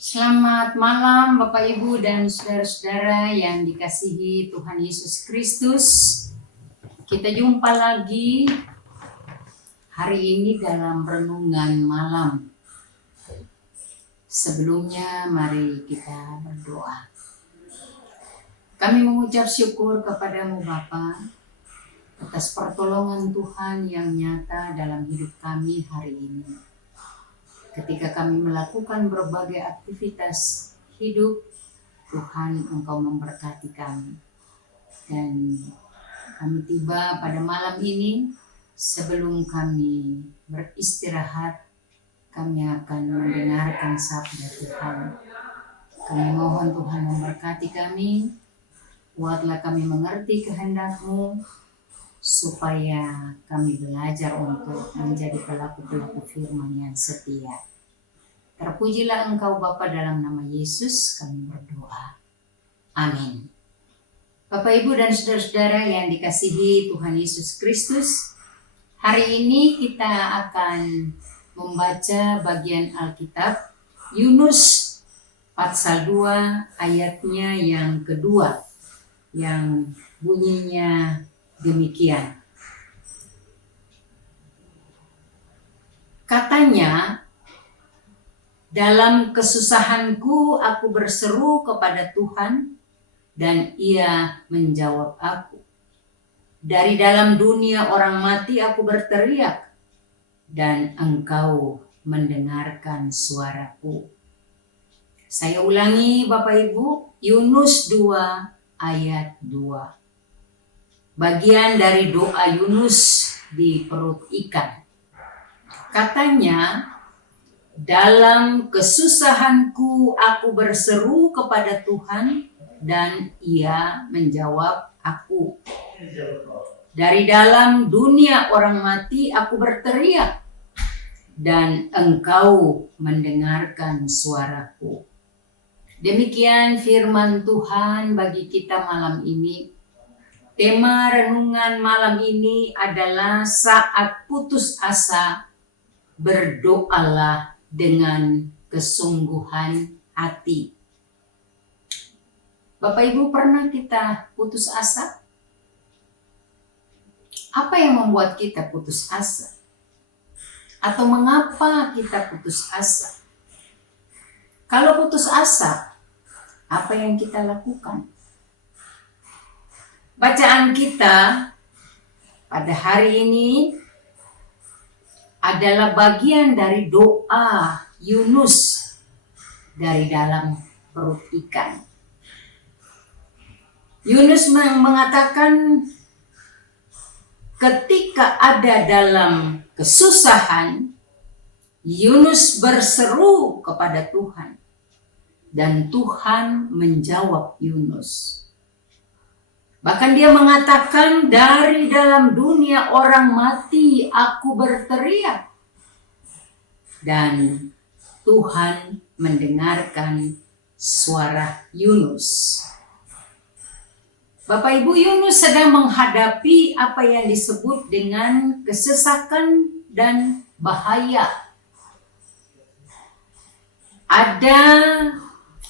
Selamat malam Bapak Ibu dan saudara-saudara yang dikasihi Tuhan Yesus Kristus. Kita jumpa lagi hari ini dalam renungan malam. Sebelumnya mari kita berdoa. Kami mengucap syukur kepadamu Bapa atas pertolongan Tuhan yang nyata dalam hidup kami hari ini. Ketika kami melakukan berbagai aktivitas hidup, Tuhan Engkau memberkati kami. Dan kami tiba pada malam ini, sebelum kami beristirahat, kami akan mendengarkan sabda Tuhan. Kami mohon Tuhan memberkati kami, buatlah kami mengerti kehendak-Mu, supaya kami belajar untuk menjadi pelaku-pelaku firman yang setia. Terpujilah Engkau Bapa, dalam nama Yesus kami berdoa. Amin. Bapak Ibu dan saudara-saudara yang dikasihi Tuhan Yesus Kristus, hari ini kita akan membaca bagian Alkitab Yunus pasal 2 ayatnya yang kedua, yang bunyinya demikian. Katanya, dalam kesusahanku aku berseru kepada Tuhan dan Ia menjawab aku. Dari dalam dunia orang mati aku berteriak dan Engkau mendengarkan suaraku. Saya ulangi Bapak Ibu, Yunus 2 ayat 2. Bagian dari doa Yunus di perut ikan. Katanya, dalam kesusahanku aku berseru kepada Tuhan dan Ia menjawab aku. Dari dalam dunia orang mati aku berteriak dan Engkau mendengarkan suaraku. Demikian firman Tuhan bagi kita malam ini. Tema renungan malam ini adalah saat putus asa, berdoalah dengan kesungguhan hati. Bapak Ibu, pernah kita putus asa? Apa yang membuat kita putus asa? Atau mengapa kita putus asa? Kalau putus asa, apa yang kita lakukan? Bacaan kita pada hari ini adalah bagian dari doa Yunus dari dalam perut ikan. Yunus mengatakan, ketika ada dalam kesusahan, Yunus berseru kepada Tuhan dan Tuhan menjawab Yunus. Bahkan dia mengatakan, dari dalam dunia orang mati aku berteriak. Dan Tuhan mendengarkan suara Yunus. Bapak Ibu, Yunus sedang menghadapi apa yang disebut dengan kesesakan dan bahaya. Ada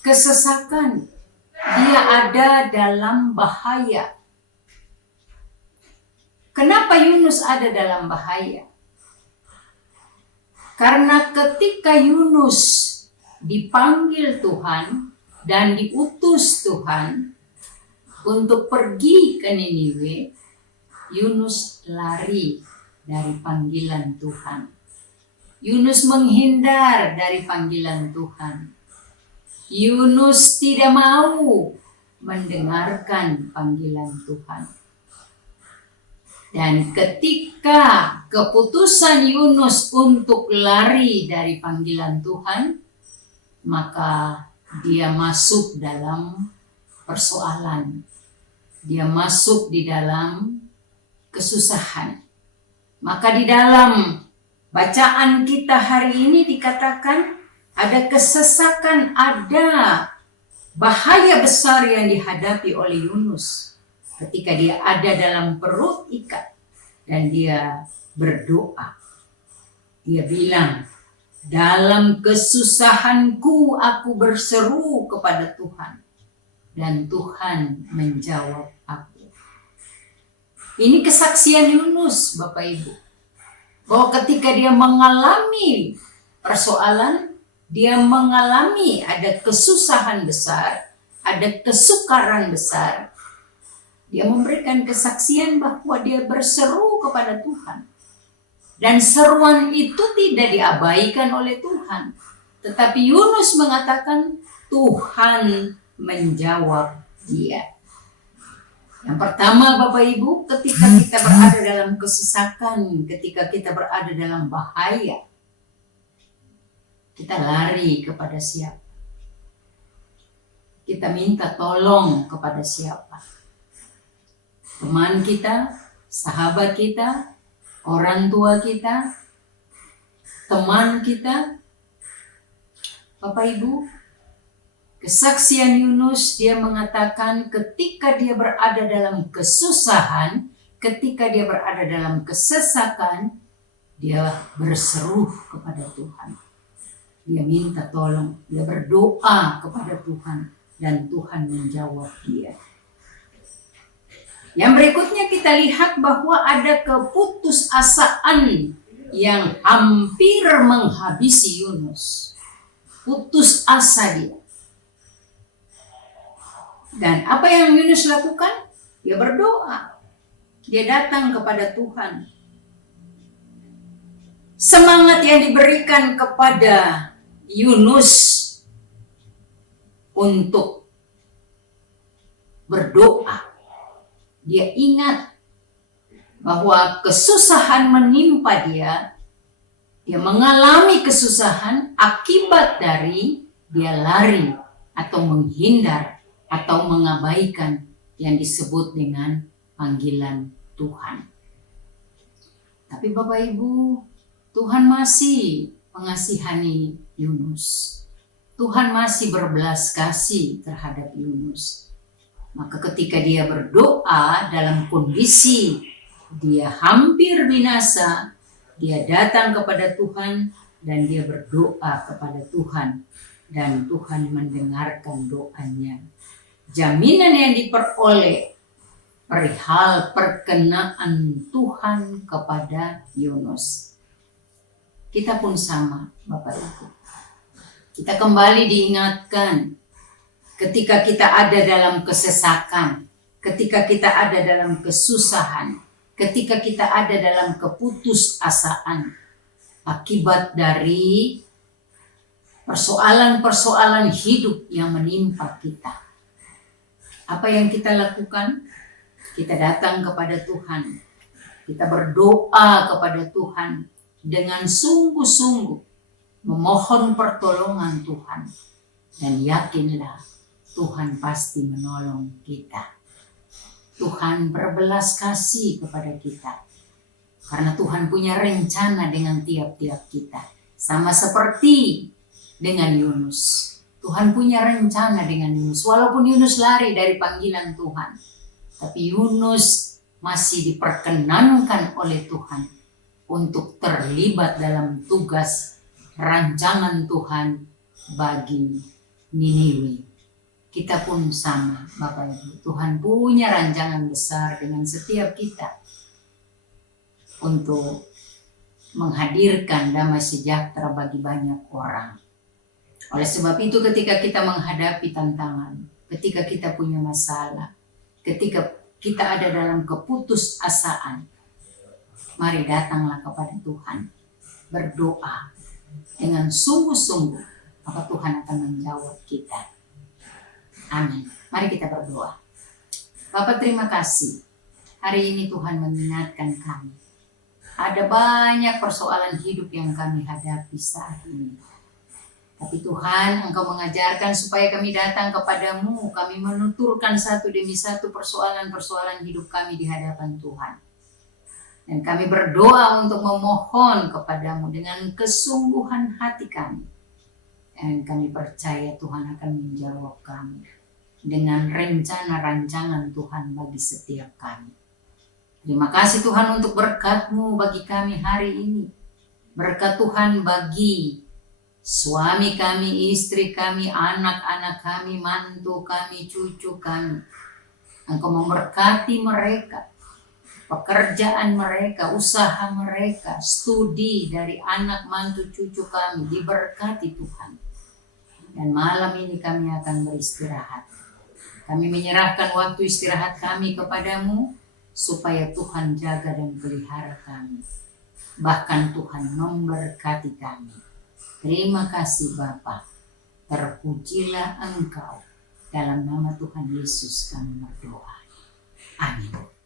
kesesakan. Dia ada dalam bahaya. Kenapa Yunus ada dalam bahaya? Karena ketika Yunus dipanggil Tuhan dan diutus Tuhan untuk pergi ke Niniwe, Yunus lari dari panggilan Tuhan. Yunus menghindar dari panggilan Tuhan. Yunus tidak mau mendengarkan panggilan Tuhan. Dan ketika keputusan Yunus untuk lari dari panggilan Tuhan, maka dia masuk dalam persoalan. Dia masuk di dalam kesusahan. Maka di dalam bacaan kita hari ini dikatakan, ada kesesakan, ada bahaya besar yang dihadapi oleh Yunus ketika dia ada dalam perut ikan dan dia berdoa. Dia bilang, Dalam kesusahanku aku berseru kepada Tuhan, dan Tuhan menjawab aku. Ini kesaksian Yunus, Bapak Ibu, bahwa ketika dia mengalami persoalan, dia mengalami ada kesusahan besar, ada kesukaran besar, dia memberikan kesaksian bahwa dia berseru kepada Tuhan. Dan seruan itu tidak diabaikan oleh Tuhan. Tetapi Yunus mengatakan Tuhan menjawab dia. Yang pertama Bapak Ibu, ketika kita berada dalam kesesakan, ketika kita berada dalam bahaya, kita lari kepada siapa? Kita minta tolong kepada siapa? Teman kita, sahabat kita, orang tua kita, teman kita. Bapak Ibu, kesaksian Yunus, dia mengatakan ketika dia berada dalam kesusahan, ketika dia berada dalam kesesakan, dia berseru kepada Tuhan. Dia minta tolong, dia berdoa kepada Tuhan, dan Tuhan menjawab dia. Yang berikutnya kita lihat bahwa ada keputusasaan yang hampir menghabisi Yunus. Putus asa dia. Dan apa yang Yunus lakukan? Dia berdoa. Dia datang kepada Tuhan. Semangat yang diberikan kepada Yunus untuk berdoa. Dia ingat bahwa kesusahan menimpa dia. Dia mengalami kesusahan akibat dari dia lari atau menghindar atau mengabaikan yang disebut dengan panggilan Tuhan. Tapi Bapak Ibu, Tuhan masih mengasihani Yunus. Tuhan masih berbelas kasih terhadap Yunus. Maka ketika dia berdoa dalam kondisi dia hampir binasa, dia datang kepada Tuhan dan dia berdoa kepada Tuhan. Dan Tuhan mendengarkan doanya. Jaminan yang diperoleh perihal perkenaan Tuhan kepada Yunus. Kita pun sama, Bapak Ibu. Kita kembali diingatkan ketika kita ada dalam kesesakan, ketika kita ada dalam kesusahan, ketika kita ada dalam keputusasaan akibat dari persoalan-persoalan hidup yang menimpa kita. Apa yang kita lakukan? Kita datang kepada Tuhan. Kita berdoa kepada Tuhan dengan sungguh-sungguh memohon pertolongan Tuhan. Dan yakinlah Tuhan pasti menolong kita. Tuhan berbelas kasih kepada kita. Karena Tuhan punya rencana dengan tiap-tiap kita. Sama seperti dengan Yunus. Tuhan punya rencana dengan Yunus. Walaupun Yunus lari dari panggilan Tuhan. Tapi Yunus masih diperkenankan oleh Tuhan untuk terlibat dalam tugas rancangan Tuhan bagi Niniwe. Kita pun sama, Bapak Ibu. Tuhan punya rancangan besar dengan setiap kita untuk menghadirkan damai sejahtera bagi banyak orang. Oleh sebab itu ketika kita menghadapi tantangan, ketika kita punya masalah, ketika kita ada dalam keputusasaan, mari datanglah kepada Tuhan. Berdoa dengan sungguh-sungguh, maka Tuhan akan menjawab kita. Amin. Mari kita berdoa. Bapak terima kasih. Hari ini Tuhan mengingatkan kami. Ada banyak persoalan hidup yang kami hadapi saat ini. Tapi Tuhan, Engkau mengajarkan supaya kami datang kepadamu. Kami menuturkan satu demi satu persoalan-persoalan hidup kami di hadapan Tuhan. Dan kami berdoa untuk memohon kepadamu dengan kesungguhan hati kami. Dan kami percaya Tuhan akan menjawab kami dengan rencana rancangan Tuhan bagi setiap kami. Terima kasih Tuhan untuk berkat-Mu bagi kami hari ini. Berkat Tuhan bagi suami kami, istri kami, anak-anak kami, mantu kami, cucu kami. Engkau memberkati mereka, pekerjaan mereka, usaha mereka, studi dari anak, mantu, cucu kami, diberkati Tuhan. Dan malam ini kami akan beristirahat. Kami menyerahkan waktu istirahat kami kepadamu, supaya Tuhan jaga dan pelihara kami. Bahkan Tuhan memberkati kami. Terima kasih Bapa. Terpujilah Engkau. Dalam nama Tuhan Yesus kami berdoa. Amin.